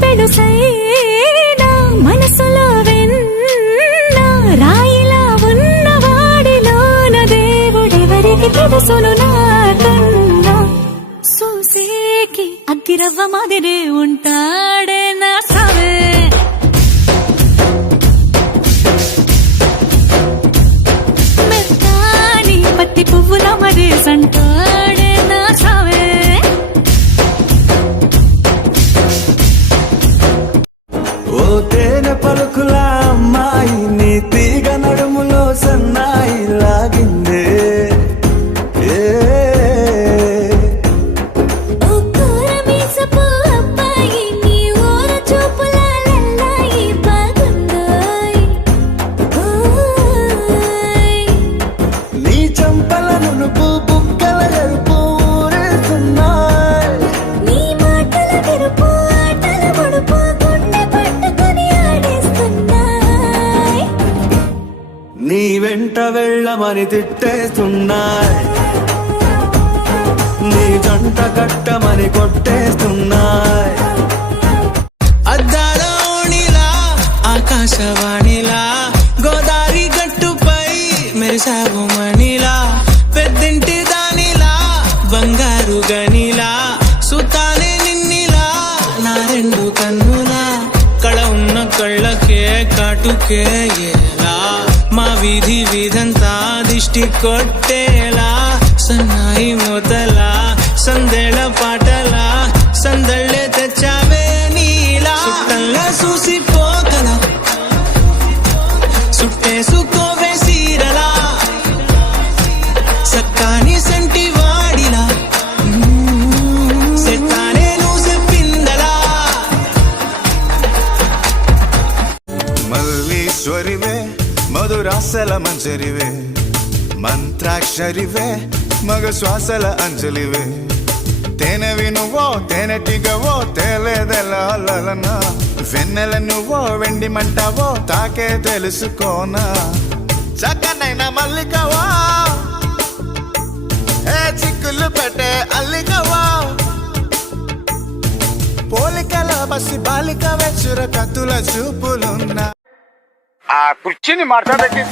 పెడుసైనా మనసులో వెన్న రాయిలా ఉన్నవాడిలోన దేవుడెవరికి తెలుసును నాకన్నా చూసేకి అగ్గిరవ్వ మాదిరే ఉంటాడే నా సావే మెత్తాని పత్తి పువ్వుల మరేసంటాడే నా సావే ఓ తేనె పలుకుల అమ్మాయి నీ తీగ నడుములో సన్నాయి లాగిందే నీ చంపల నునుపు బుగ్గల ఎరుపు ఊరేస్తున్నాయి నీ మాటల విరుపు ఆటల ముడుపు గుండె పట్టుకొని ఆడేస్తున్నాయి నీ వెంట వెళ్ళమని తిట్టేస్తున్నాయి నీ జంట కట్టమని కొట్టేస్తున్నాయి అద్దాల ఓణిలా ఆకాశవాణిలా గోదావరి గట్టుపై మెరిసావు మణిలా పెద్దింటి దానిలా బంగారు గనిలా సుతానే నిన్నిలా నా రెండు కన్నులా కళ ఉన్న కళ్ళకే కాటుకే ఎలా మా వీధి వీధంతా దిష్టి కొట్టేలా సన్నాయి మొదలా సందేళ పాటలా సందళ్ళే తెచ్చావే నీలా సుట్టంలా చూసిపోగల సుట్టేసుకోవే సీరలా సక్కాని సంటి వాడిలా సెత్తానే నువ్వు చెప్పిందలా మల్లీశ్వరివే మధురాసల మంజరివే మంత్రాక్షరివే మగ శ్వాసల అంజలివే తేనెవి నువ్వో తేనెటిగవో తేలేదెలనా వెన్నెల నువ్వో వెండి మంటావో తాకే తెలుసుకోనా చక్కనైన మల్లికవా ఏ చిక్కులు పెట్టే అల్లికవా పోలికల బసి బాలిక వెచ్చుర కత్తుల చూపులున్నా ఆ కుర్చీని మార్చబెట్టి